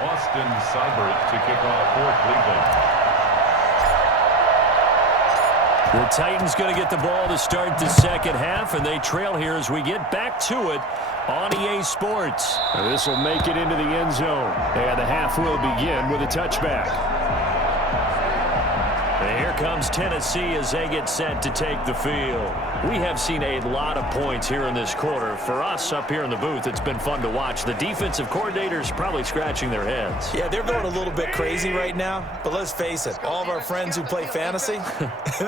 Austin Seibert to kick off for Cleveland. The Titans going to get the ball to start the second half, and they trail here as we get back to it on EA Sports. This will make it into the end zone, and the half will begin with a touchback. And here comes Tennessee as they get set to take the field. We have seen a lot of points here in this quarter. For us up here in the booth, it's been fun to watch. The defensive coordinators probably scratching their heads. Yeah, they're going a little bit crazy right now, but let's face it, all of our friends who play fantasy,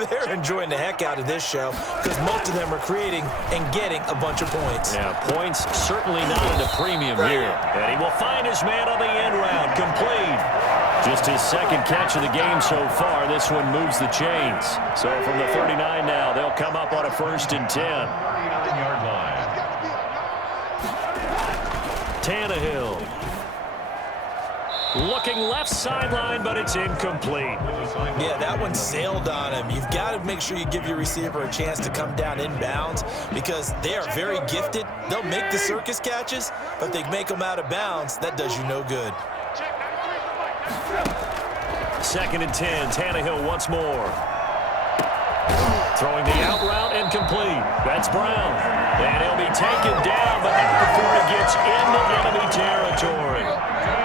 they're enjoying the heck out of this show because most of them are creating and getting a bunch of points. Yeah, points certainly not at a premium here. And he will find his man on the end round, complete. Just his second catch of the game so far. This one moves the chains. So from the 39 now, they'll come up on a 1st and 10. 39-yard line. Tannehill. Looking left sideline, but it's incomplete. Yeah, that one sailed on him. You've got to make sure you give your receiver a chance to come down inbounds because they are very gifted. They'll make the circus catches, but they make them out of bounds. That does you no good. 2nd and 10. Tannehill once more. Throwing the out route and complete. That's Brown. And he'll be taken down, but not before he gets into enemy territory.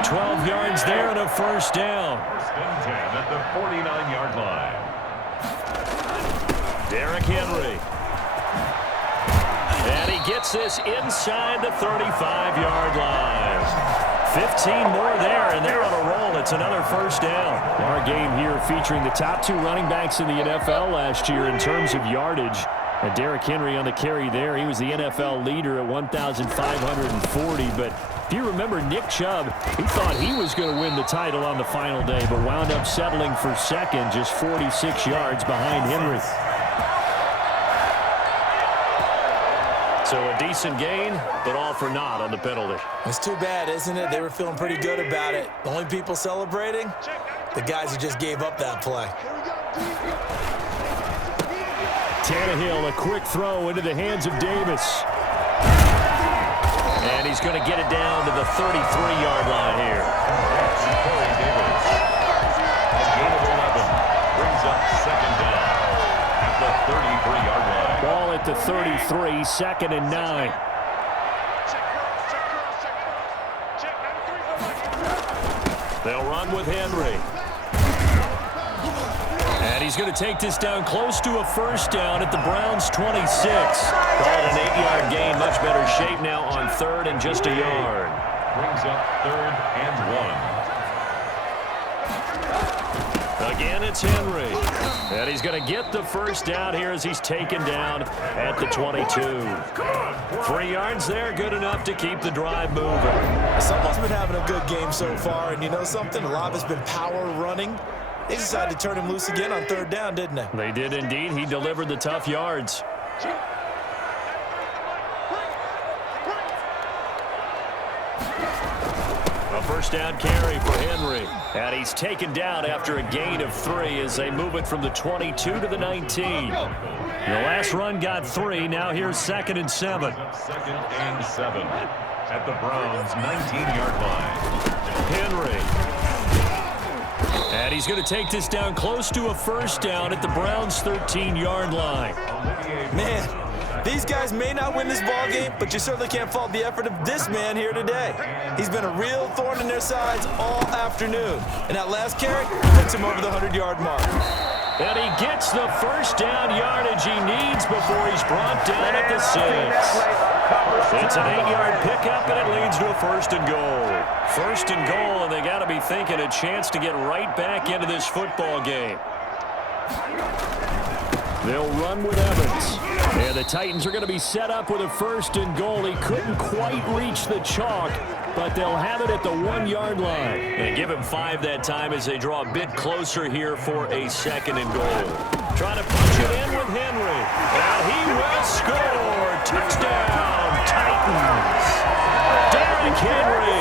12 yards there and a 1st down. 1st and 10 at the 49-yard line. Derrick Henry. And he gets this inside the 35-yard line. 15 more there, and they're on a roll. It's another 1st down. Our game here featuring the top 2 running backs in the NFL last year in terms of yardage. And Derrick Henry on the carry there. He was the NFL leader at 1,540. But if you remember, Nick Chubb, he thought he was going to win the title on the final day, but wound up settling for second, just 46 yards behind Henry. So a decent gain, but all for naught on the penalty. It's too bad, isn't it? They were feeling pretty good about it. The only people celebrating, the guys who just gave up that play. Tannehill, a quick throw into the hands of Davis. And he's going to get it down to the 33-yard line here. Corey Davis. A gain of 11 brings up 2nd down at the 33-yard line. Ball at the 33, 2nd and 9. They'll run with Henry. And he's going to take this down close to a 1st down at the Browns' 26. Call it an 8-yard gain. Much better shape now on 3rd and just a yard. Brings up 3rd and 1. Again, it's Henry. And he's going to get the 1st down here as he's taken down at the 22. 3 yards there, good enough to keep the drive moving. Someone's been having a good game so far, and you know something? A lot has been power running. They decided to turn him loose again on 3rd down, didn't they? They did indeed. He delivered the tough yards. A 1st down carry for Henry. And he's taken down after a gain of 3 as they move it from the 22 to the 19. The last run got 3. Now here's 2nd and 7. 2nd and 7 at the Browns' 19-yard line. Henry. And he's going to take this down close to a 1st down at the Browns' 13-yard line. Man, these guys may not win this ball game, but you certainly can't fault the effort of this man here today. He's been a real thorn in their sides all afternoon. And that last carry puts him over the 100-yard mark. And he gets the 1st down yardage he needs before he's brought down at the 6. It's an 8-yard pickup, and it leads to a 1st and goal. 1st and goal, and they got to be thinking a chance to get right back into this football game. They'll run with Evans. And the Titans are going to be set up with a 1st and goal. He couldn't quite reach the chalk, but they'll have it at the 1-yard line. And give him 5 that time as they draw a bit closer here for a 2nd and goal. Trying to punch it in with Henry. And he will score. Touchdown, Titans. Derrick Henry.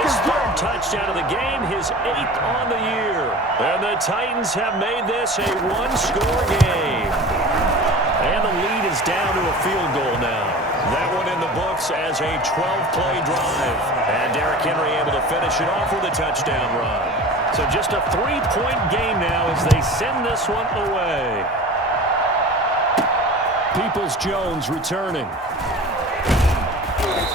His 3rd touchdown of the game, his 8th on the year. And the Titans have made this a 1-score game. And the lead is down to a field goal now. That one in the books as a 12-play drive. And Derrick Henry able to finish it off with a touchdown run. So just a 3-point game now as they send this one away. Peoples-Jones returning.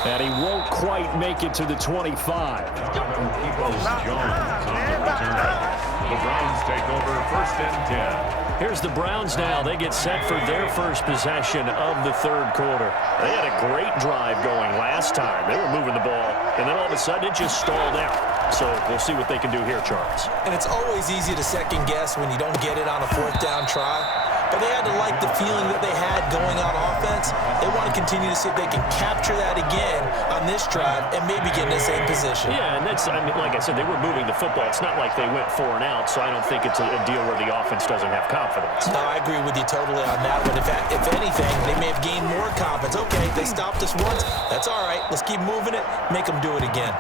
And he won't quite make it to the 25. Peoples-Jones on the return. The Browns take over 1st and 10. Here's the Browns now. They get set for their first possession of the third quarter. They had a great drive going last time. They were moving the ball, and then all of a sudden it just stalled out. So we'll see what they can do here, Charles. And it's always easy to second guess when you don't get it on a 4th down try. But they had to like the feeling that they had going on offense. They want to continue to see if they can capture that again on this drive and maybe get in the same position. Yeah, and that's, I mean, like I said, they were moving the football. It's not like they went 4 and out, so I don't think it's a deal where the offense doesn't have confidence. No, I agree with you totally on that one. If anything, they may have gained more confidence. Okay, they stopped us once. That's all right. Let's keep moving it. Make them do it again.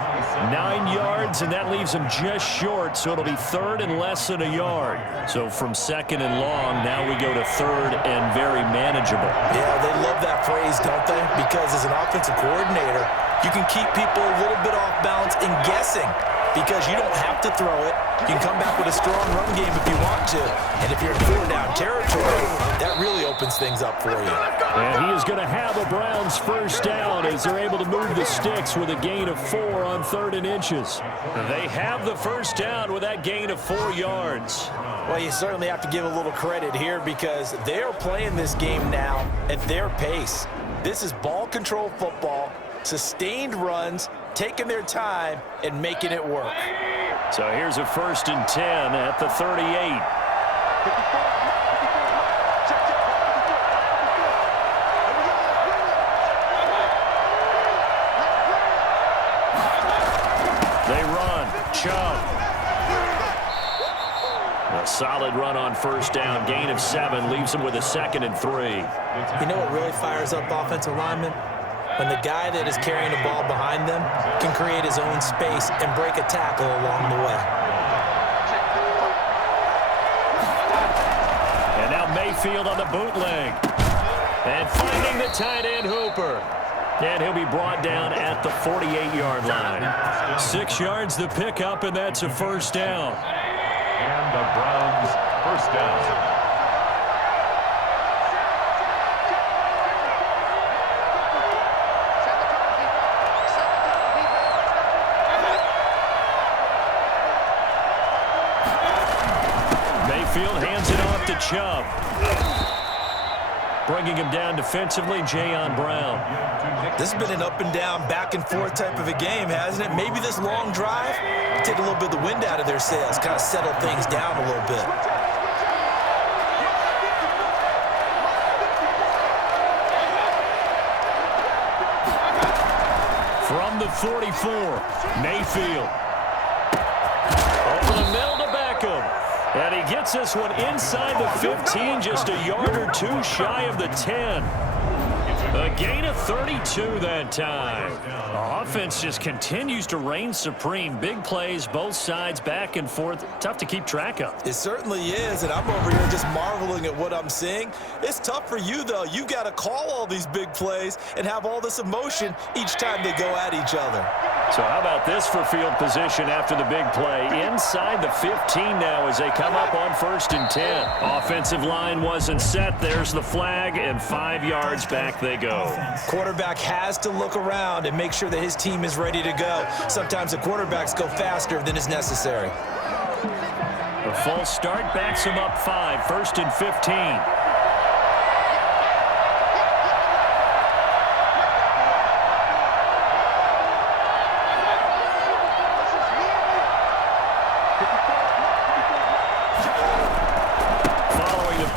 9 yards, and that leaves them just short, so it'll be 3rd and less than a yard. So from 2nd and long, now we go to 3rd and very manageable. Yeah, they love that phrase, don't they? Because as an offensive coordinator, you can keep people a little bit off balance and guessing because you don't have to throw it. You can come back with a strong run game if you want to. And if you're in 4-down territory, that really opens things up for you. And he is going to have a Browns first down as they're able to move the sticks with a gain of 4 on 3rd and inches. They have the first down with that gain of 4 yards. Well, you certainly have to give a little credit here because they are playing this game now at their pace. This is ball control football, sustained runs, taking their time and making it work. So here's a 1st and 10 at the 38. They run. Chubb. A solid run on 1st down. Gain of 7 leaves them with a 2nd and 3. You know what really fires up offensive linemen? When the guy that is carrying the ball behind them can create his own space and break a tackle along the way. And now Mayfield on the bootleg. And finding the tight end Hooper. And he'll be brought down at the 48-yard line. 6 yards the pickup, and that's a 1st down. And the Browns first down. Mayfield hands it off to Chubb. Bringing him down defensively, Jayon Brown. This has been an up and down, back and forth type of a game, hasn't it? Maybe this long drive, take a little bit of the wind out of their sails, kind of settle things down a little bit. From the 44, Mayfield. Over the middle to Beckham. And he gets this one inside the 15, just a yard or 2 shy of the 10. A gain of 32 that time. The offense just continues to reign supreme. Big plays, both sides, back and forth. Tough to keep track of. It certainly is, and I'm over here just marveling at what I'm seeing. It's tough for you, though. You've got to call all these big plays and have all this emotion each time they go at each other. So how about this for field position after the big play? Inside the 15 now as they come up on 1st and 10. Offensive line wasn't set. There's the flag, and 5 yards back they go. Quarterback has to look around and make sure that his team is ready to go. Sometimes the quarterbacks go faster than is necessary. A false start backs him up 5, 1st and 15.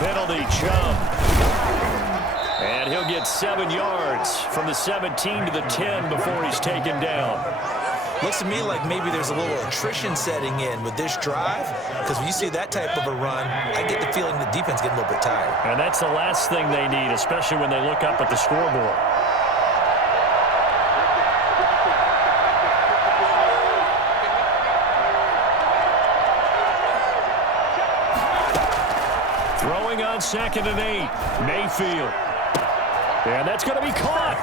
Penalty, Chubb. And he'll get 7 yards from the 17 to the 10 before he's taken down. Looks to me like maybe there's a little attrition setting in with this drive, because when you see that type of a run, I get the feeling the defense getting a little bit tired. And that's the last thing they need, especially when they look up at the scoreboard. Throwing on 2nd and 8, Mayfield. And that's going to be caught.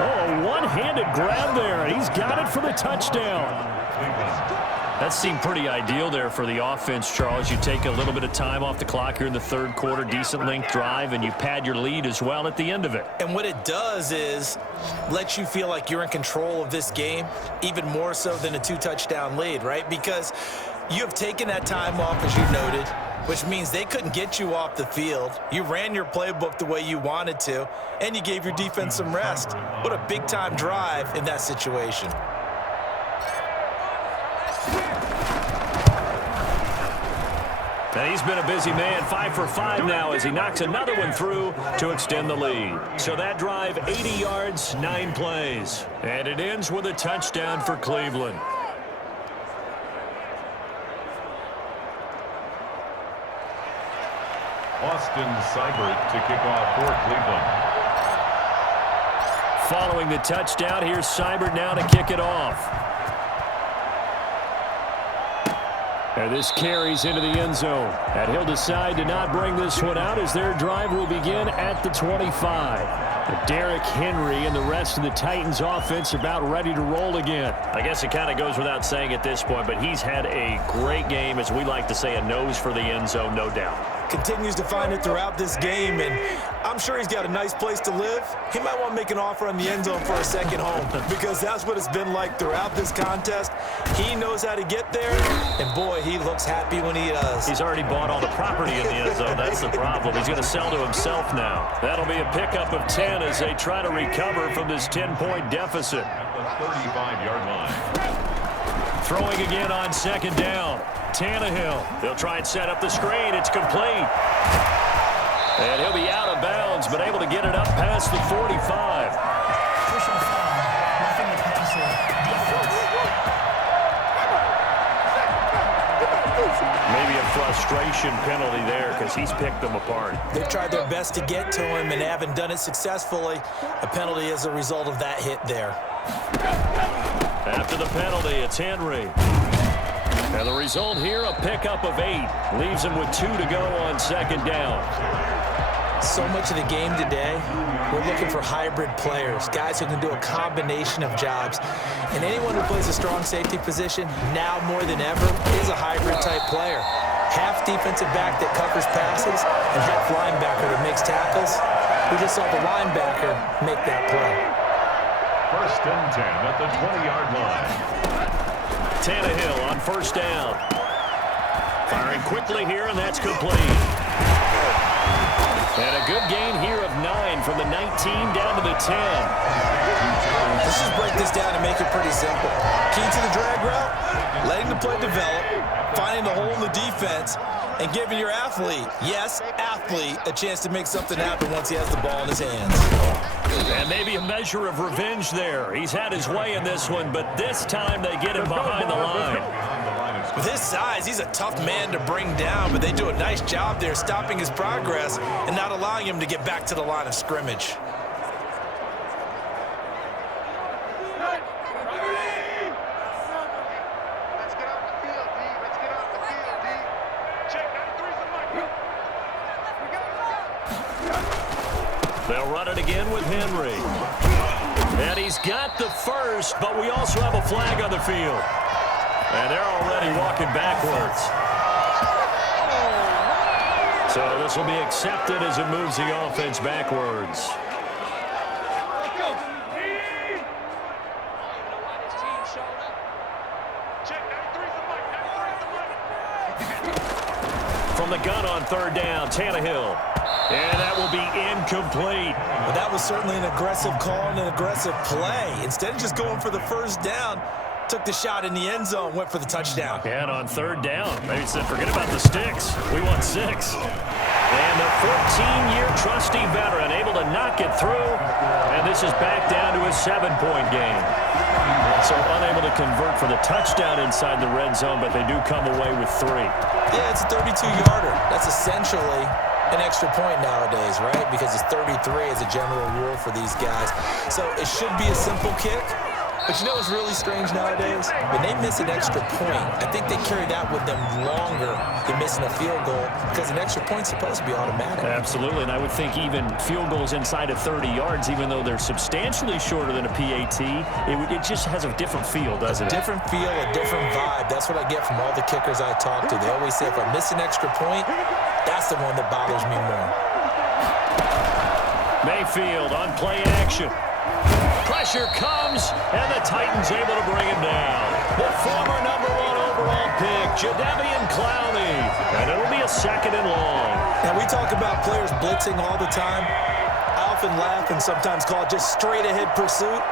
Oh, a one-handed grab there. He's got it for the touchdown. That seemed pretty ideal there for the offense, Charles. You take a little bit of time off the clock here in the third quarter, decent length drive, and you pad your lead as well at the end of it. And what it does is let you feel like you're in control of this game, even more so than a 2-touchdown lead, right? Because you have taken that time off, as you noted, which means they couldn't get you off the field. You ran your playbook the way you wanted to, and you gave your defense some rest. What a big-time drive in that situation. And he's been a busy man, 5 for 5 now as he knocks another one through to extend the lead. So that drive, 80 yards, 9 plays. And it ends with a touchdown for Cleveland. Austin Seibert to kick off for Cleveland. Following the touchdown, here's Seibert now to kick it off. And this carries into the end zone. And he'll decide to not bring this one out as their drive will begin at the 25. Derrick Henry and the rest of the Titans offense about ready to roll again. I guess it kind of goes without saying at this point, but he's had a great game, as we like to say, a nose for the end zone, no doubt. Continues to find it throughout this game, and I'm sure he's got a nice place to live. He might want to make an offer on the end zone for a second home because that's what it's been like throughout this contest. He knows how to get there, and boy, he looks happy when he does. He's already bought all the property in the end zone. That's the problem. He's going to sell to himself now. That'll be a pickup of 10 as they try to recover from this 10-point deficit. At the 35-yard line. Throwing again on second down. Tannehill. They'll try and set up the screen. It's complete. And he'll be out of bounds, but able to get it up past the 45. Maybe a frustration penalty there because he's picked them apart. They've tried their best to get to him and haven't done it successfully. A penalty as a result of that hit there. After the penalty, it's Henry. And the result here, a pickup of 8. Leaves him with 2 to go on second down. So much of the game today, we're looking for hybrid players, guys who can do a combination of jobs. And anyone who plays a strong safety position, now more than ever, is a hybrid-type player. Half defensive back that covers passes and half linebacker that makes tackles. We just saw the linebacker make that play. 1st and 10 at the 20-yard line. Tannehill on first down. Firing quickly here, and that's complete. And a good gain here of 9 from the 19 down to the 10. Let's just break this down and make it pretty simple. Key to the drag route, letting the play develop, finding the hole in the defense, and giving your athlete, yes, athlete, a chance to make something happen once he has the ball in his hands. And maybe a measure of revenge there. He's had his way in this one, but this time they get him behind the line. With his size, he's a tough man to bring down, but they do a nice job there stopping his progress and not allowing him to get back to the line of scrimmage. They'll run it again with Henry. And he's got the first, but we also have a flag on the field. And they're already walking backwards. So this will be accepted as it moves the offense backwards. From the gun on third down, Tannehill. And that will be incomplete. Well, that was certainly an aggressive call and an aggressive play. Instead of just going for the first down, took the shot in the end zone, went for the touchdown. And on third down, maybe said, forget about the sticks. We want 6. And the 14-year trusty veteran able to knock it through. And this is back down to a 7-point game. So unable to convert for the touchdown inside the red zone, but they do come away with 3. Yeah, it's a 32-yarder. That's essentially an extra point nowadays, right? Because it's 33 as a general rule for these guys. So it should be a simple kick, But you know what's really strange nowadays? When they miss an extra point, I think they carry that with them longer than missing a field goal because an extra point's supposed to be automatic. Absolutely, and I would think even field goals inside of 30 yards, even though they're substantially shorter than a PAT, it just has a different feel, doesn't it? A different feel, a different vibe. That's what I get from all the kickers I talk to. They always say if I miss an extra point, that's the one that bothers me more. Mayfield on play action. Pressure comes, and the Titans able to bring him down. The former #1 overall pick, Jadeveon Clowney. And it'll be a 2nd and long. Now, we talk about players blitzing all the time. I often laugh and sometimes call it just straight-ahead pursuit.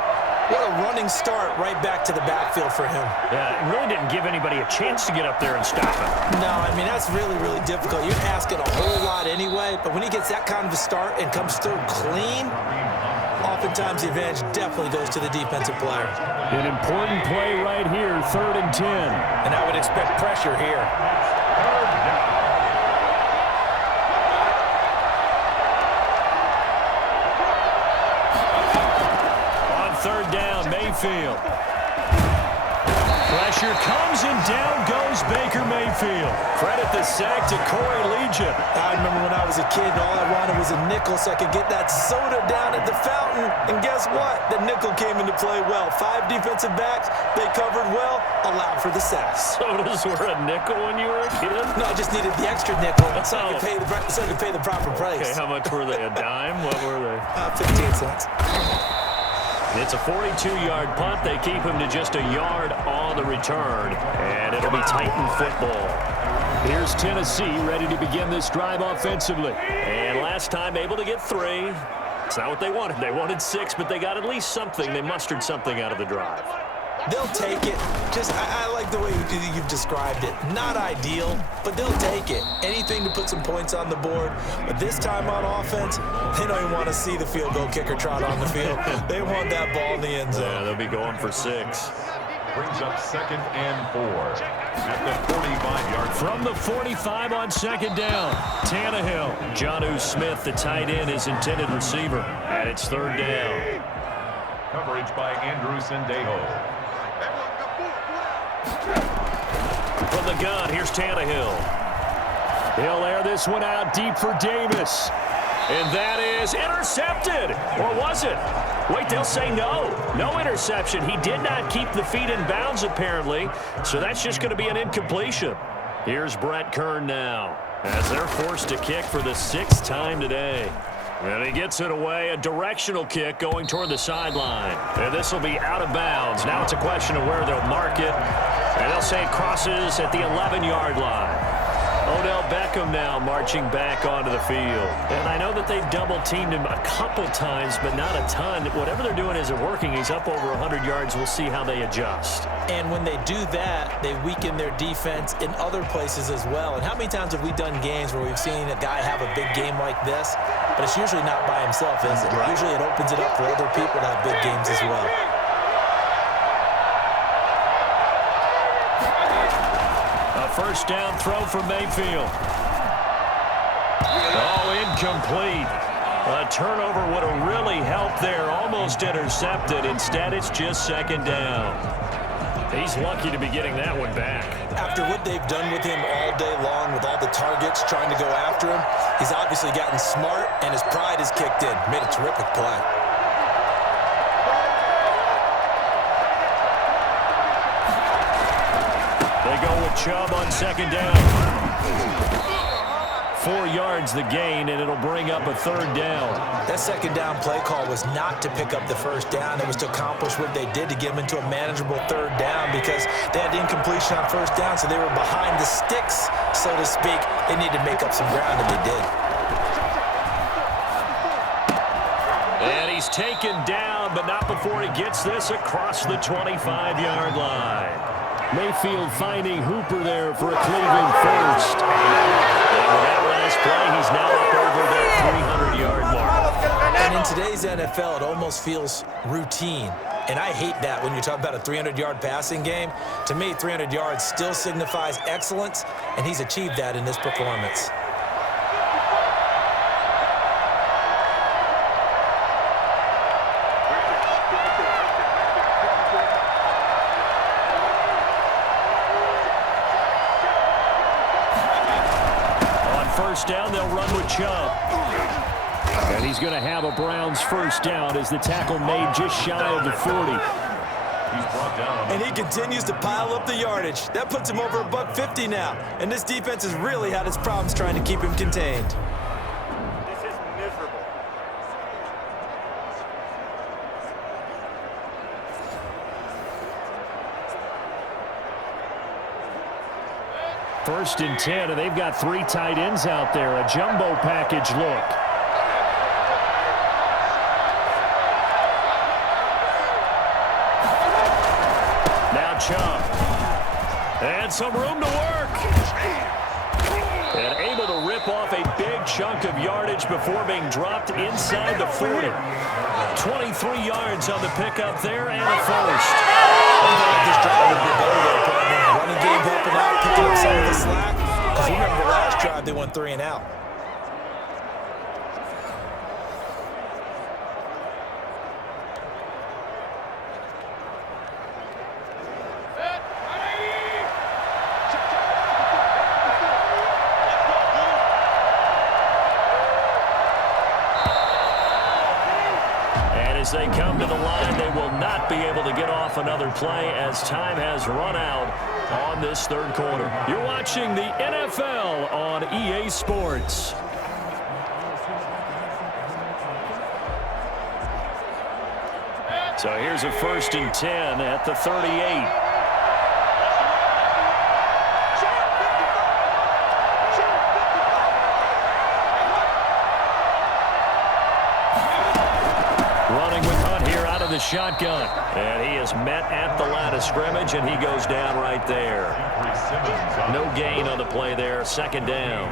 What a running start right back to the backfield for him. Yeah, it really didn't give anybody a chance to get up there and stop him. No, I mean, that's really, really difficult. You're asking a whole lot anyway, but when he gets that kind of a start and comes through clean, oftentimes the advantage definitely goes to the defensive player. An important play right here, 3rd and 10. And I would expect pressure here. On 3rd down, Mayfield. Pressure comes, and down goes Baker Mayfield. Credit the sack to Corey Legion. I remember when I was a kid, and all I wanted was a nickel so I could get that soda down at the fountain. And guess what? The nickel came into play well. 5 defensive backs, they covered well, allowed for the sacks. Sodas were a nickel when you were a kid? No, I just needed the extra nickel so I could pay the proper price. Okay, how much were they? A dime? What were they? 15 cents. It's a 42-yard punt. They keep him to just a yard on the return, and it'll be Titan football. Here's Tennessee ready to begin this drive offensively. And last time able to get 3. It's not what they wanted. They wanted 6, but they got at least something. They mustered something out of the drive. They'll take it. I like the way you've described it. Not ideal, but they'll take it. Anything to put some points on the board. But this time on offense, they don't even want to see the field goal kicker trot on the field. They want that ball in the end zone. Yeah, they'll be going for 6. Brings up 2nd and 4 at the 45-yard. From the 45 on 2nd down, Tannehill. Jonnu Smith, the tight end, is intended receiver. And it's 3rd down. Coverage by Andrew Sendejo. From the gun, here's Tannehill. He'll air this one out deep for Davis. And that is intercepted. Or was it? Wait, they'll say no. No interception. He did not keep the feet in bounds, apparently. So that's just going to be an incompletion. Here's Brett Kern now, as they're forced to kick for the 6th time today. And he gets it away, a directional kick going toward the sideline. And this will be out of bounds. Now it's a question of where they'll mark it. And they'll say it crosses at the 11-yard line. Odell Beckham now marching back onto the field. And I know that they've double-teamed him a couple times, but not a ton. Whatever they're doing isn't working. He's up over 100 yards. We'll see how they adjust. And when they do that, they weaken their defense in other places as well. And how many times have we done games where we've seen a guy have a big game like this? But it's usually not by himself, is it? Right. Usually it opens it up for other people to have big games as well. A 1st down throw for Mayfield. Oh, incomplete. A turnover would have really helped there. Almost intercepted. Instead, it's just 2nd down. He's lucky to be getting that one back. After what they've done with him all day long, with all the targets trying to go after him, he's obviously gotten smart, and his pride has kicked in. Made a terrific play. They go with Chubb on 2nd down. 4 yards the gain, and it'll bring up a 3rd down. That 2nd down play call was not to pick up the 1st down. It was to accomplish what they did to get them into a manageable 3rd down because they had incompletion on 1st down, so they were behind the sticks, so to speak. They needed to make up some ground, and they did. And he's taken down, but not before he gets this across the 25-yard line. Mayfield finding Hooper there for a Cleveland 1st. And with that last play, he's now up over that 300-yard mark. And in today's NFL, it almost feels routine. And I hate that when you talk about a 300-yard passing game. To me, 300 yards still signifies excellence, and he's achieved that in this performance. first down. They'll run with Chubb. And he's going to have a Browns first down as the tackle made just shy of the 40. He's brought down. And he continues to pile up the yardage. That puts him over $150 now. And this defense has really had its problems trying to keep him contained. This is miserable. First and 10, and they've got 3 tight ends out there. A jumbo package look. Now Chubb. And some room to work. And able to rip off a big chunk of yardage before being dropped inside the 40. 23 yards on the pickup there and a first. This drive would be better there, partner. Running game helping out, picking up some of the slack. Because remember the last drive, they went 3 and out. As they come to the line, they will not be able to get off another play as time has run out on this third quarter. You're watching the NFL on EA Sports. So here's a first and 10 at the 38. The shotgun, and he is met at the line of scrimmage, and he goes down right there. No gain on the play there. Second down.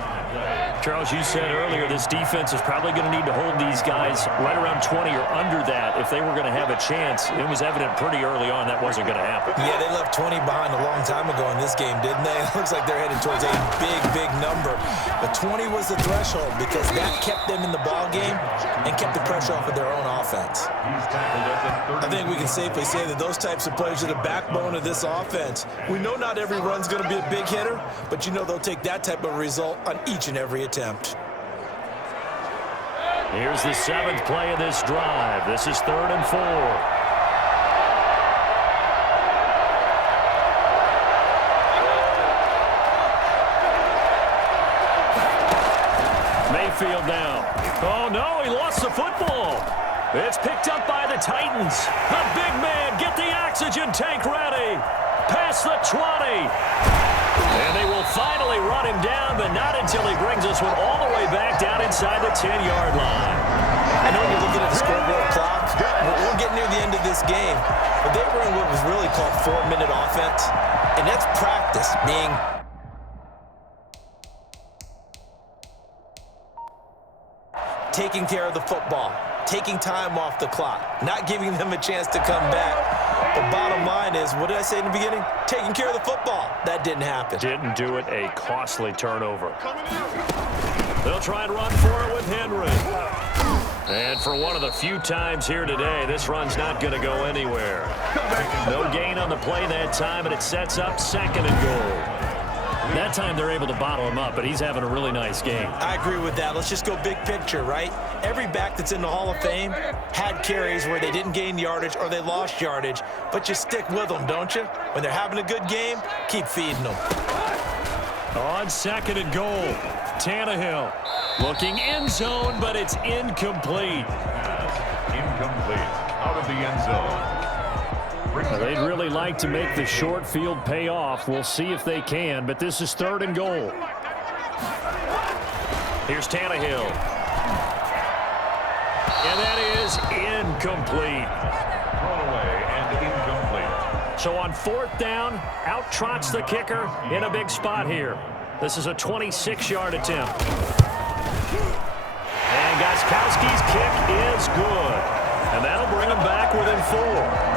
Charles, you said earlier this defense is probably going to need to hold these guys right around 20 or under that if they were going to have a chance. It was evident pretty early on that wasn't going to happen. Yeah, they left 20 behind a long time ago in this game, didn't they? It looks like they're headed towards a big, big number. But 20 was the threshold because that kept them in the ball game and kept the pressure off of their own offense. I think we can safely say that those types of players are the backbone of this offense. We know not every run's going to be a big hitter, but you know they'll take that type of result on each and every attempt. Here's the 7th play of this drive. This is 3rd and 4. Mayfield down. Oh, no, he lost the football. It's picked up by the Titans. The big man, get the oxygen tank ready. Past the 20. And they will finally run him down, but not until he brings us one all the way back down inside the 10-yard line. I know you're looking at the scoreboard clock. We're getting near the end of this game. But they were in what was really called 4-minute offense. And that's practice, being taking care of the football, taking time off the clock, not giving them a chance to come back. The bottom line is, what did I say in the beginning? Taking care of the football. That didn't happen. Didn't do it. A costly turnover. They'll try and run for it with Henry. And for one of the few times here today, this run's not going to go anywhere. No gain on the play that time, and it sets up 2nd and goal. That time they're able to bottle him up, but he's having a really nice game. I agree with that. Let's just go big picture, right? Every back that's in the Hall of Fame had carries where they didn't gain yardage or they lost yardage, but you stick with them, don't you? When they're having a good game, keep feeding them. On 2nd and goal, Tannehill looking end zone, but it's incomplete. Incomplete. Out of the end zone. They'd really like to make the short field pay off. We'll see if they can, but this is 3rd and goal. Here's Tannehill. And that is incomplete. Thrown away and incomplete. So on 4th down, out trots the kicker in a big spot here. This is a 26-yard attempt. And Gostkowski's kick is good. And that'll bring him back within 4.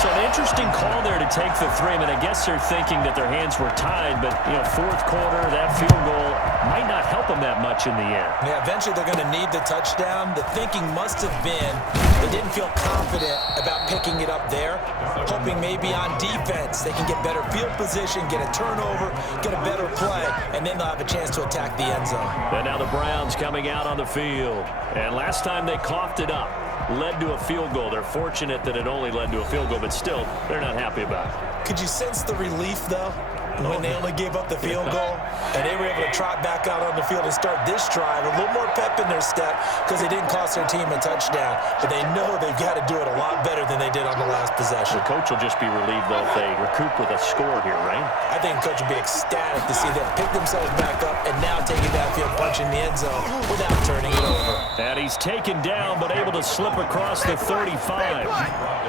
So an interesting call there to take the three. I mean, I guess they're thinking that their hands were tied, but, you know, fourth quarter, that field goal might not help them that much in the end. Yeah, eventually they're going to need the touchdown. The thinking must have been they didn't feel confident about picking it up there, hoping maybe on defense they can get better field position, get a turnover, get a better play, and then they'll have a chance to attack the end zone. And now the Browns coming out on the field. And last time they coughed it up, led to a field goal. They're fortunate that it only led to a field goal, but still, they're not happy about it. Could you sense the relief, though, when they only gave up the field goal and they were able to trot back out on the field and start this drive? A little more pep in their step because they didn't cost their team a touchdown, but they know they've got to do it a lot better than they did on the last possession. The coach will just be relieved, though, if they recoup with a score here, right? I think the coach will be ecstatic to see them pick themselves back up and now taking that field, punching the end zone without turning it over. And he's taken down, but able to slip across the 35.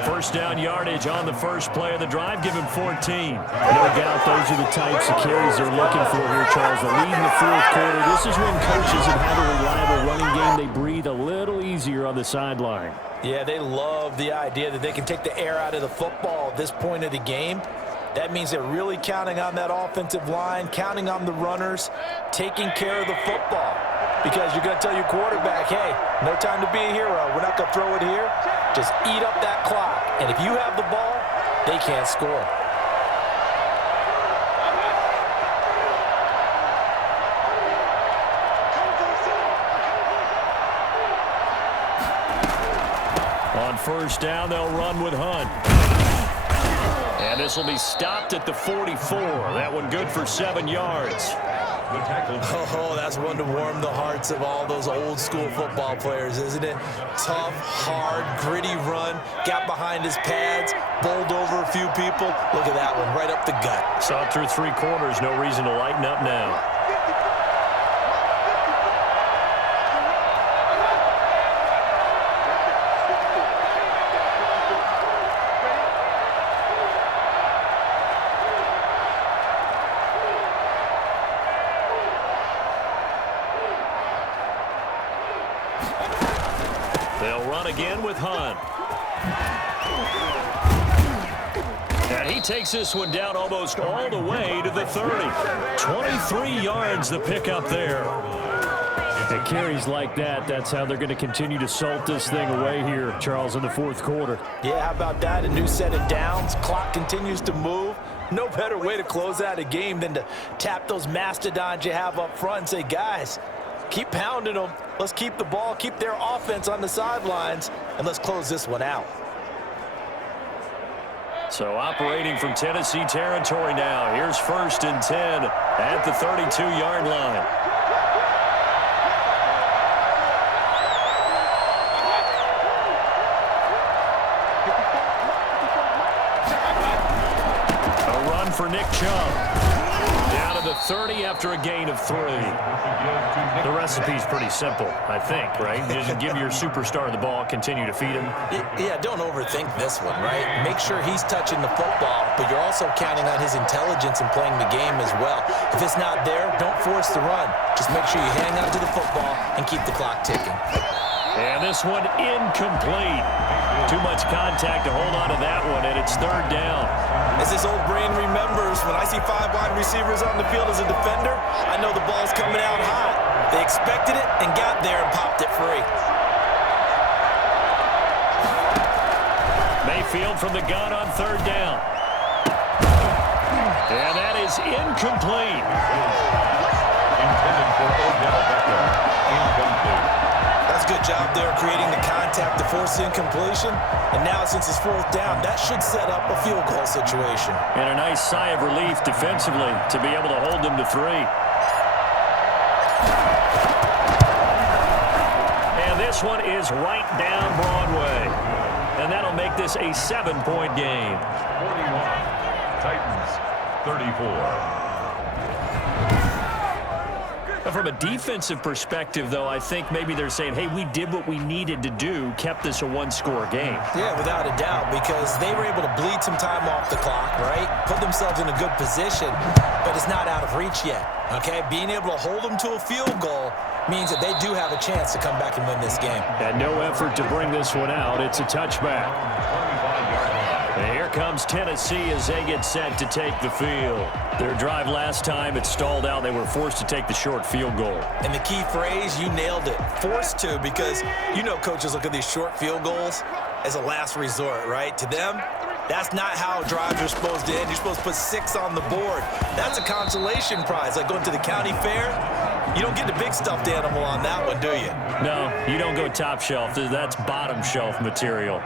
First down yardage on the first play of the drive. Give him 14. No doubt those are the types of carries they're looking for here, Charles. The lead in the fourth quarter. This is when coaches that have a reliable running game, they breathe a little easier on the sideline. Yeah, they love the idea that they can take the air out of the football at this point of the game. That means they're really counting on that offensive line, counting on the runners, taking care of the football. Because you're going to tell your quarterback, hey, no time to be a hero. We're not going to throw it here. Just eat up that clock. And if you have the ball, they can't score. On first down, they'll run with Hunt. And this will be stopped at the 44. That one good for 7 yards. Oh, that's one to warm the hearts of all those old school football players, isn't it? Tough, hard, gritty run. Got behind his pads, bowled over a few people. Look at that one, right up the gut. Saw it through 3 quarters. No reason to lighten up now. They'll run again with Hunt. And he takes this one down almost all the way to the 30. 23 yards the pickup there. And carries like that, that's how they're going to continue to salt this thing away here, Charles, in the fourth quarter. Yeah, how about that? A new set of downs. Clock continues to move. No better way to close out a game than to tap those mastodons you have up front and say, guys, keep pounding them. Let's keep the ball, keep their offense on the sidelines, and let's close this one out. So operating from Tennessee territory now. Here's 1st and 10 at the 32-yard line. A run for Nick Chubb. Down to the 30 after a gain of 3. The recipe's pretty simple, I think, right? Just give your superstar the ball, continue to feed him. Yeah, don't overthink this one, right? Make sure he's touching the football, but you're also counting on his intelligence in playing the game as well. If it's not there, don't force the run. Just make sure you hang on to the football and keep the clock ticking. And this one incomplete. Too much contact to hold on to that one, and it's 3rd down. As this old brain remembers, when I see 5 wide receivers on the field as a defender, I know the ball's coming out hot. They expected it and got there and popped it free. Mayfield from the gun on 3rd down. And that is incomplete. Intended for Odell Beckham. Incomplete. That's a good job there creating the contact to force incompletion. And now since it's 4th down, that should set up a field goal situation. And a nice sigh of relief defensively to be able to hold them to 3. And this one is right down Broadway. And that'll make this a 7-point game. 41. Titans 34. From a defensive perspective, though, I think maybe they're saying, hey, we did what we needed to do, kept this a 1-score game. Yeah, without a doubt, because they were able to bleed some time off the clock, right? Put themselves in a good position, but it's not out of reach yet, okay? Being able to hold them to a field goal means that they do have a chance to come back and win this game. And no effort to bring this one out. It's a touchback. And here comes Tennessee as they get set to take the field. Their drive last time, it stalled out. They were forced to take the short field goal. And the key phrase, you nailed it, forced to, because you know coaches look at these short field goals as a last resort, right? To them, that's not how drives are supposed to end. You're supposed to put 6 on the board. That's a consolation prize, like going to the county fair. You don't get the big stuffed animal on that one, do you? No, you don't go top shelf. That's bottom shelf material.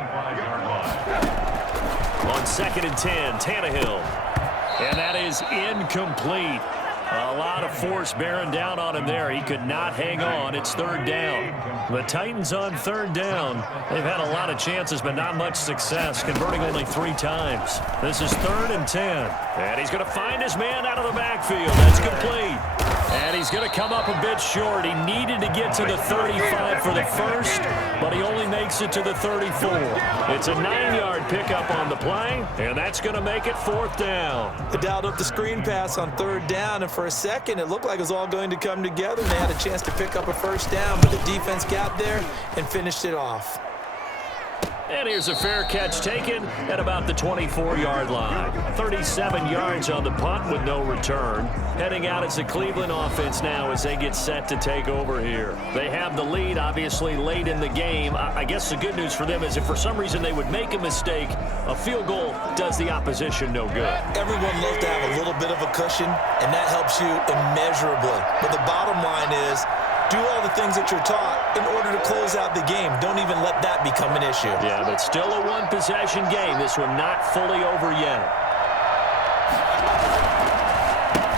On 2nd and 10, Tannehill. And that is incomplete. A lot of force bearing down on him there. He could not hang on. It's 3rd down. The Titans on 3rd down. They've had a lot of chances, but not much success, converting only 3 times. This is 3rd and 10. And he's going to find his man out of the backfield. That's complete. And he's going to come up a bit short. He needed to get to the 35 for the first, but he only makes it to the 34. It's a 9-yard pickup on the play, and that's going to make it 4th down. They dialed up the screen pass on 3rd down, and for a second, it looked like it was all going to come together. They had a chance to pick up a 1st down, but the defense got there and finished it off. And here's a fair catch taken at about the 24-yard line. 37 yards on the punt with no return. Heading out as the Cleveland offense now as they get set to take over here. They have the lead, obviously, late in the game. I guess the good news for them is if for some reason they would make a mistake, a field goal does the opposition no good. Everyone loves to have a little bit of a cushion, and that helps you immeasurably. But the bottom line is, do all the things that you're taught in order to close out the game. Don't even let that become an issue. Yeah, but still a one-possession game. This one not fully over yet.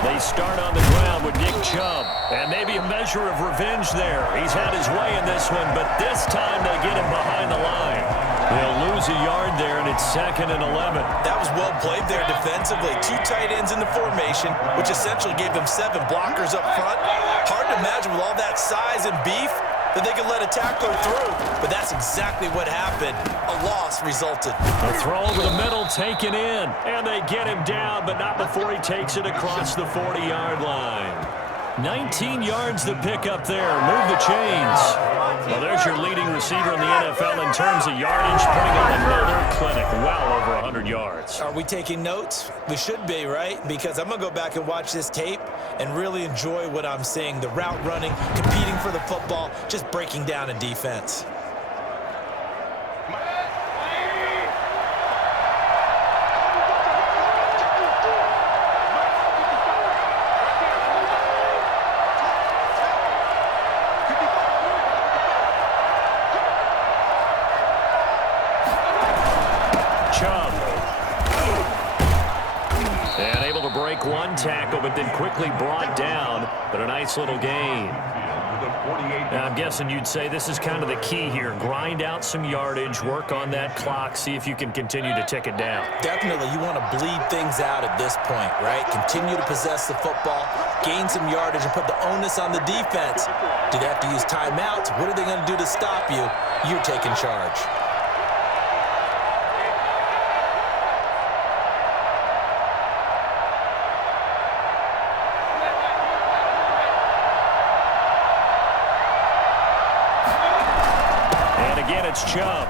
They start on the ground with Nick Chubb. And maybe a measure of revenge there. He's had his way in this one, but this time they get him behind the line. They'll lose a yard there, and it's 2nd and 11. That was well played there defensively. 2 tight ends in the formation, which essentially gave them 7 blockers up front. Hard to imagine with all that size and beef that they could let a tackler through, but that's exactly what happened. A loss resulted. A throw over the middle taken in, and they get him down, but not before he takes it across the 40-yard line. 19 yards to pick up there. Move the chains. Well, there's your leading receiver in the NFL in terms of yardage, putting on another clinic, well over 100 yards. Are we taking notes? We should be, right? Because I'm going to go back and watch this tape and really enjoy what I'm seeing. The route running, competing for the football, just breaking down a defense. One tackle, but then quickly brought down, but a nice little gain. Now, I'm guessing you'd say this is kind of the key here. Grind out some yardage, work on that clock, see if you can continue to tick it down. Definitely, you want to bleed things out at this point, right? Continue to possess the football, gain some yardage, and put the onus on the defense. Do they have to use timeouts? What are they going to do to stop you? You're taking charge. It's Chubb.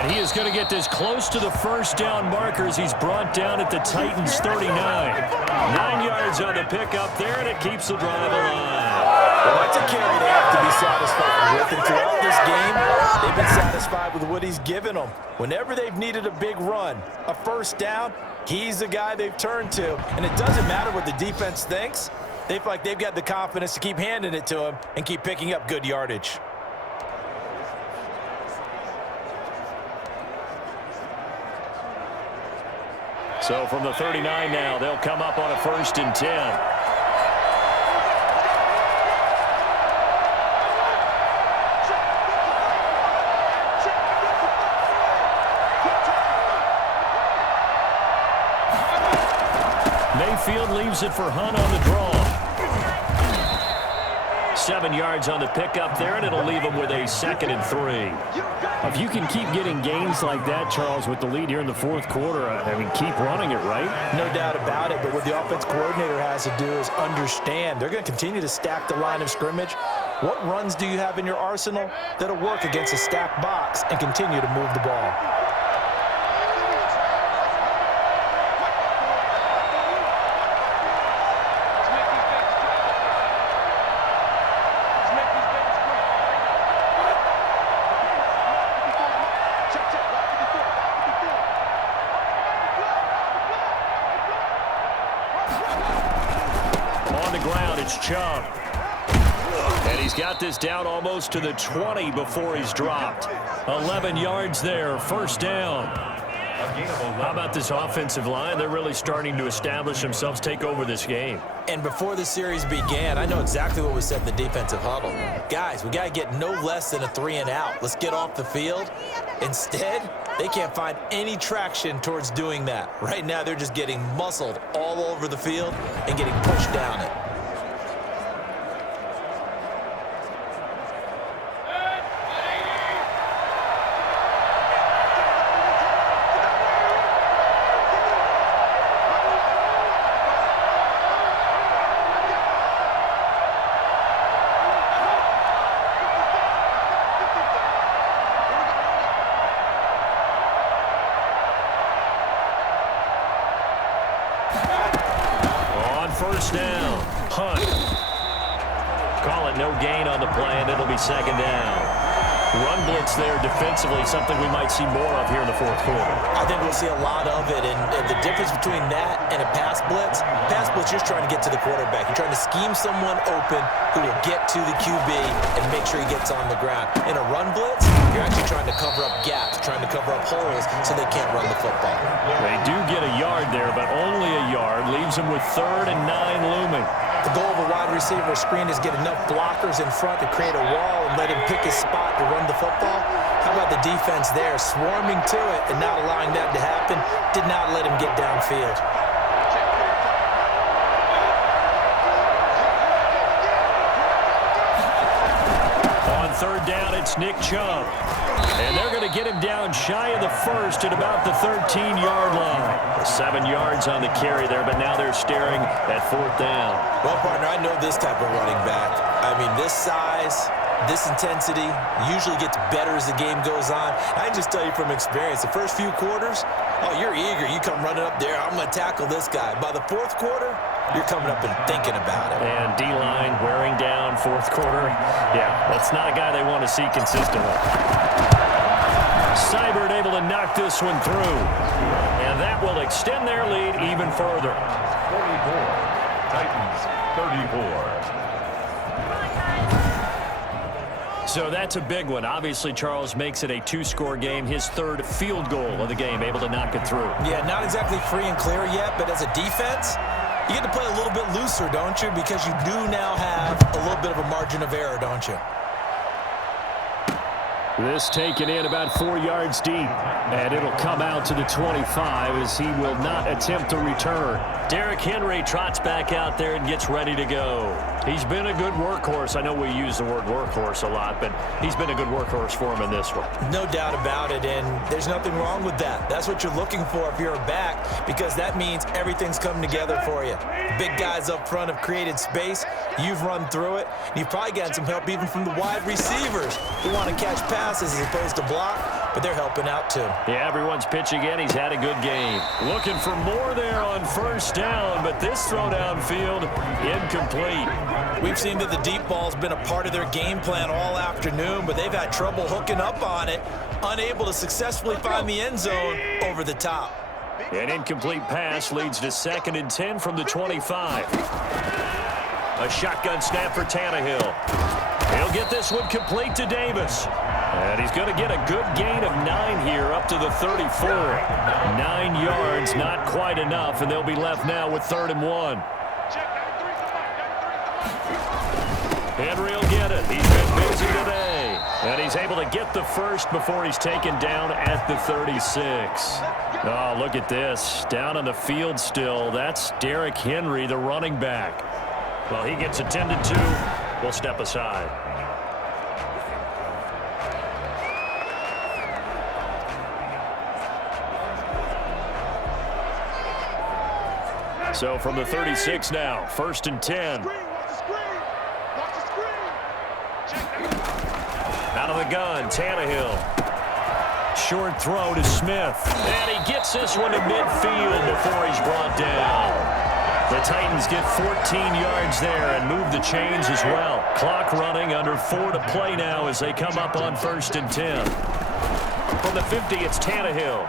And he is going to get this close to the 1st down markers. He's brought down at the Titans 39. 9 yards on the pickup there, and it keeps the drive alive. Well, that's a carry they have to be satisfied with. And throughout this game, they've been satisfied with what he's given them. Whenever they've needed a big run, a 1st down, he's the guy they've turned to. And it doesn't matter what the defense thinks. They feel like they've got the confidence to keep handing it to him and keep picking up good yardage. So from the 39 now, they'll come up on a 1st and 10. Mayfield leaves it for Hunt on the draw. 7 yards on the pickup there, and it'll leave him with a 2nd and 3. If you can keep getting gains like that, Charles, with the lead here in the 4th quarter, I mean, keep running it, right? No doubt about it, but what the offense coordinator has to do is understand. They're going to continue to stack the line of scrimmage. What runs do you have in your arsenal that'll work against a stacked box and continue to move the ball? the ground. It's Chubb. And he's got this down almost to the 20 before he's dropped. 11 yards there, first down. How about this offensive line? They're really starting to establish themselves, take over this game. And before the series began, I know exactly what was said in the defensive huddle. Guys, we got to get no less than a 3-and-out. Let's get off the field. Instead, they can't find any traction towards doing that. Right now, they're just getting muscled all over the field and getting pushed down it. First down, Hunt. Call it no gain on the play, and it'll be second down. Run blitz there defensively, something we might see more of here in the fourth quarter. I think we'll see a lot of it, and the difference between that and a pass blitz, you're trying to get to the quarterback. You're trying to scheme someone open who will get to the QB and make sure he gets on the ground. In a run blitz, you're actually trying to cover up gaps, trying to cover up holes so they can't run the football. They do get a yard there, but only a yard. Leaves them with 3rd and 9 looming. The goal of a wide receiver screen is get enough blockers in front to create a wall and let him pick his spot to run the football. How about the defense there, swarming to it and not allowing that to happen? Did not let him get downfield. On 3rd down, it's Nick Chubb. And they're going to get him down shy of the first at about the 13-yard line. 7 yards on the carry there, but now they're staring at 4th down. Well, partner, I know this type of running back. I mean, this size, this intensity usually gets better as the game goes on. I can just tell you from experience, the first few quarters, oh, you're eager. You come running up there, I'm going to tackle this guy. By the 4th quarter, you're coming up and thinking about it. And D-line wearing down 4th quarter. Yeah, that's not a guy they want to see consistently. Seibert able to knock this one through. And that will extend their lead even further. 44, Titans 34. So that's a big one. Obviously, Charles makes it a 2-score game. His 3rd field goal of the game, able to knock it through. Yeah, not exactly free and clear yet, but as a defense, you get to play a little bit looser, don't you? Because you do now have a little bit of a margin of error, don't you? This taken in about 4 yards deep, and it'll come out to the 25 as he will not attempt to return. Derrick Henry trots back out there and gets ready to go. He's been a good workhorse. I know we use the word workhorse a lot, but he's been a good workhorse for him in this one. No doubt about it, and there's nothing wrong with that. That's what you're looking for if you're a back, because that means everything's coming together for you. Big guys up front have created space. You've run through it. You've probably gotten some help even from the wide receivers who want to catch passes as opposed to block, but they're helping out too. Yeah, everyone's pitching in. He's had a good game. Looking for more there on 1st down, but this throw downfield incomplete. We've seen that the deep ball's been a part of their game plan all afternoon, but they've had trouble hooking up on it, unable to successfully find the end zone over the top. An incomplete pass leads to 2nd and 10 from the 25. A shotgun snap for Tannehill. He'll get this one complete to Davis. And he's going to get a good gain of 9 here up to the 34. 9 yards, not quite enough, and they'll be left now with 3rd and 1. Henry will get it. He's been busy today. And he's able to get the first before he's taken down at the 36. Oh, look at this. Down on the field still. That's Derrick Henry, the running back. Well, he gets attended to. We'll step aside. So from the 36 now, 1st and 10. Out of the gun, Tannehill. Short throw to Smith. And he gets this one to midfield before he's brought down. The Titans get 14 yards there and move the chains as well. Clock running, under 4 to play now as they come up on 1st and 10. From the 50, it's Tannehill.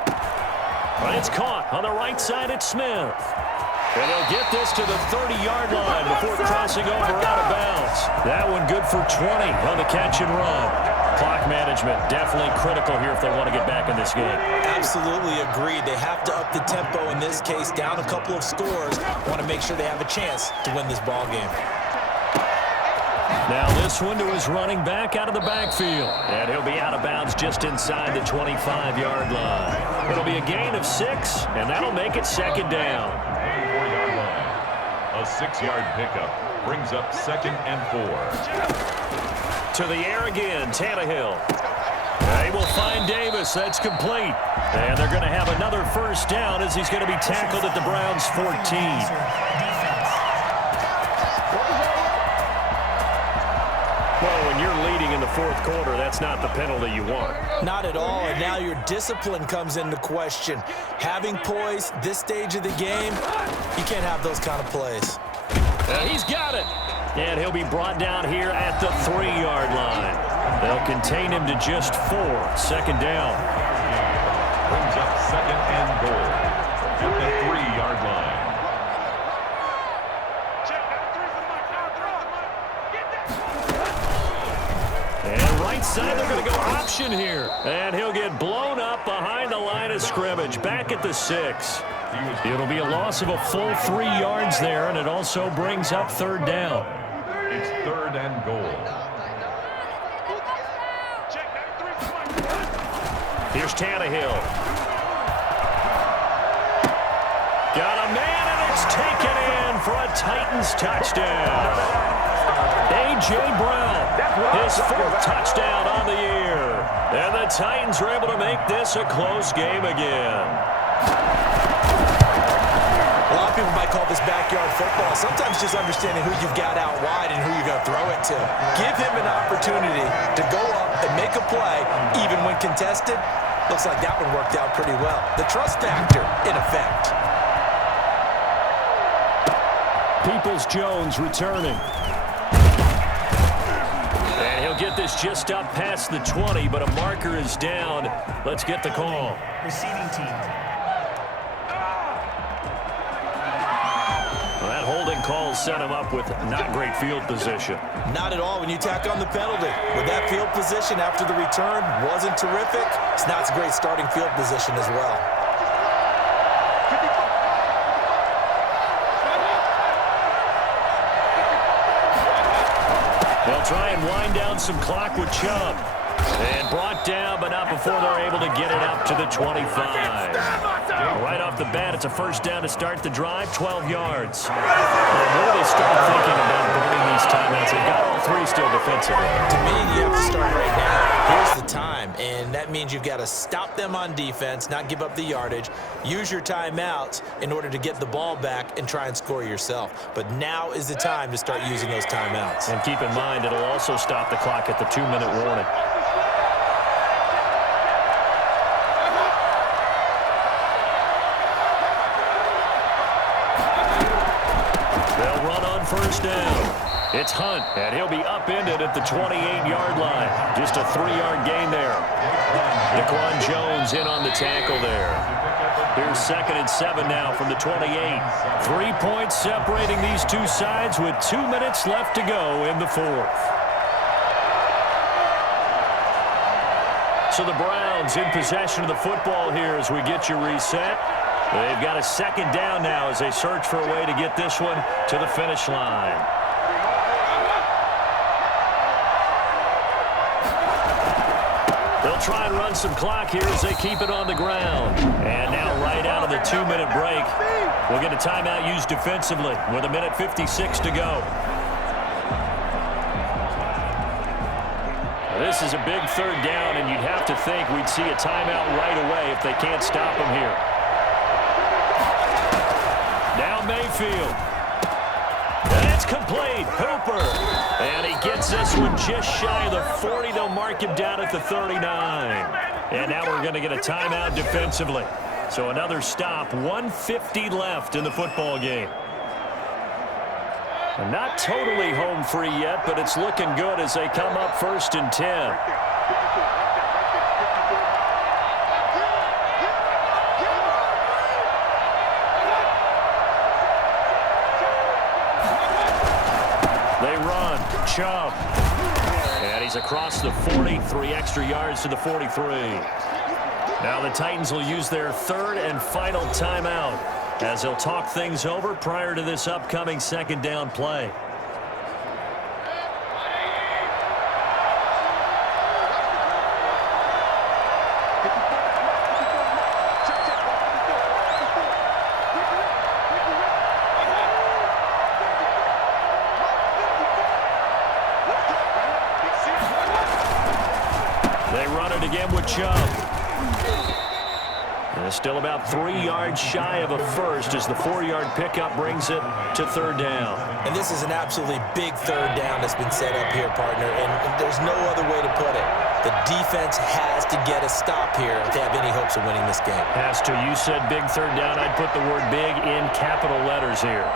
But it's caught on the right side, it's Smith. And they'll get this to the 30-yard line before crossing over out of bounds. That one good for 20 on the catch and run. Clock management definitely critical here if they want to get back in this game. Absolutely agreed. They have to up the tempo in this case, down a couple of scores. Want to make sure they have a chance to win this ball game. Now this one to his running back out of the backfield. And he'll be out of bounds just inside the 25-yard line. It'll be a gain of 6, and that'll make it second down. 4-yard line. A 6-yard pickup brings up 2nd and 4. To the air again, Tannehill. They will find Davis. That's complete. And they're going to have another first down as he's going to be tackled at the Browns' 14. Well, when you're leading in the fourth quarter, that's not the penalty you want. Not at all, and now your discipline comes into question. Having poise this stage of the game, you can't have those kind of plays. He's got it. And he'll be brought down here at the 3-yard line. They'll contain him to just 4. Second down. Brings up 2nd and goal at the 3-yard line. And right side, they're going to go option here. And he'll get blown up behind the line of scrimmage, back at the 6. It'll be a loss of a full 3 yards there, and it also brings up third down. It's 3rd and goal. Here's Tannehill. Got a man, and it's taken in for a Titans touchdown. A.J. Brown, his 4th touchdown on the year. And the Titans are able to make this a close game again. A lot of people might call this backyard football. Sometimes just understanding who you've got out wide and who you're going to throw it to. Give him an opportunity to go up and make a play, even when contested. Looks like that one worked out pretty well. The trust factor, in effect. Peoples-Jones returning. And he'll get this just up past the 20, but a marker is down. Let's get the call. Receiving team. Well, that holding call set him up with not great field position. Not at all when you tack on the penalty. With that field position after the return wasn't terrific, it's not a great starting field position as well. They'll try and wind down some clock with Chubb. And brought down, but not before they're able to get it up to the 25. Right off the bat, it's a first down to start the drive, 12 yards. Well, where do they start thinking about burning these timeouts? They've got all 3 still defensively. To me, you have to start right now. Here's the time, and that means you've got to stop them on defense, not give up the yardage, use your timeouts in order to get the ball back and try and score yourself. But now is the time to start using those timeouts. And keep in mind, it'll also stop the clock at the 2-minute warning. First down. It's Hunt, and he'll be upended at the 28-yard line. Just a 3-yard gain there. Daquan Jones in on the tackle there. Here's 2nd and 7 now from the 28. 3 points separating these two sides with 2 minutes left to go in the 4th. So the Browns in possession of the football here as we get you reset. They've got a second down now as they search for a way to get this one to the finish line. They'll try and run some clock here as they keep it on the ground. And now right out of the 2-minute break, we'll get a timeout used defensively with 1:56 to go. This is a big third down, and you'd have to think we'd see a timeout right away if they can't stop them here. Now Mayfield. That's complete. Hooper. And he gets this one just shy of the 40. They'll mark him down at the 39. And now we're going to get a timeout defensively. So another stop. 1:50 left in the football game. And not totally home free yet, but it's looking good as they come up 1st and 10. Chubb. And he's across the 40, 3 extra yards to the 43. Now the Titans will use their third and final timeout as they'll talk things over prior to this upcoming second down play. They run it again with Chubb. And it's still about 3 yards shy of a first as the 4-yard pickup brings it to third down. And this is an absolutely big third down that's been set up here, partner, and there's no other way to put it. The defense has to get a stop here if they have any hopes of winning this game. Has to. You said big third down. I'd put the word big in capital letters here.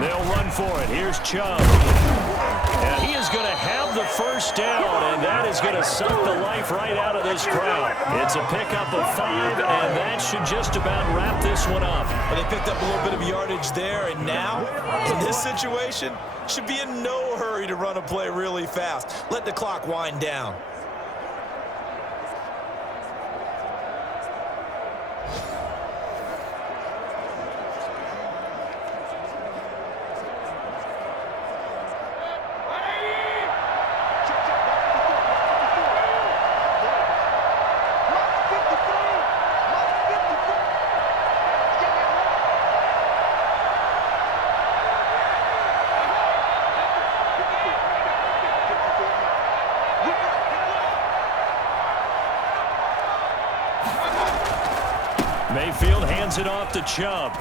They'll run for it. Here's Chubb. And he is going to have the first down, and that is going to suck the life right out of this crowd. It's a pickup of 5, and that should just about wrap this one up. But they picked up a little bit of yardage there, and now, in this situation, should be in no hurry to run a play really fast. Let the clock wind down. Mayfield hands it off to Chubb.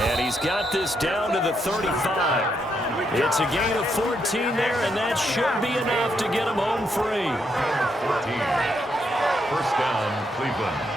And he's got this down to the 35. It's a gain of 14 there, and that should be enough to get him home free. 14. First down, Cleveland.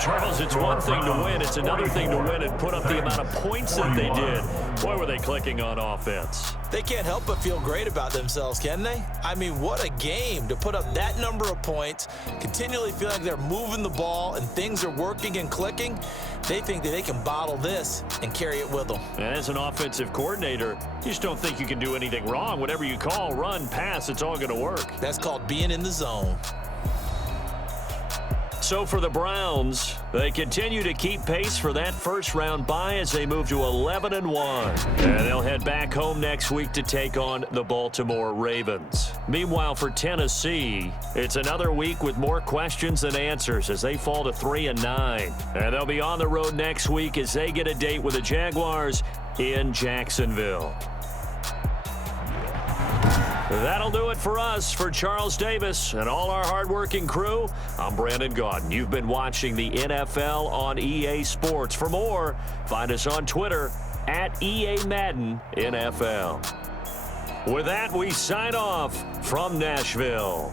Charles, it's one thing to win. It's another thing to win and put up the amount of points that they did. Boy, were they clicking on offense. They can't help but feel great about themselves, can they? I mean, what a game to put up that number of points, continually feel like they're moving the ball and things are working and clicking. They think that they can bottle this and carry it with them. And as an offensive coordinator, you just don't think you can do anything wrong. Whatever you call, run, pass, it's all going to work. That's called being in the zone. So for the Browns, they continue to keep pace for that first-round bye as they move to 11-1. And they'll head back home next week to take on the Baltimore Ravens. Meanwhile, for Tennessee, it's another week with more questions than answers as they fall to 3-9. And they'll be on the road next week as they get a date with the Jaguars in Jacksonville. That'll do it for us. For Charles Davis and all our hardworking crew, I'm Brandon Gaudin. You've been watching the NFL on EA Sports. For more, find us on Twitter at EA Madden NFL. With that, we sign off from Nashville.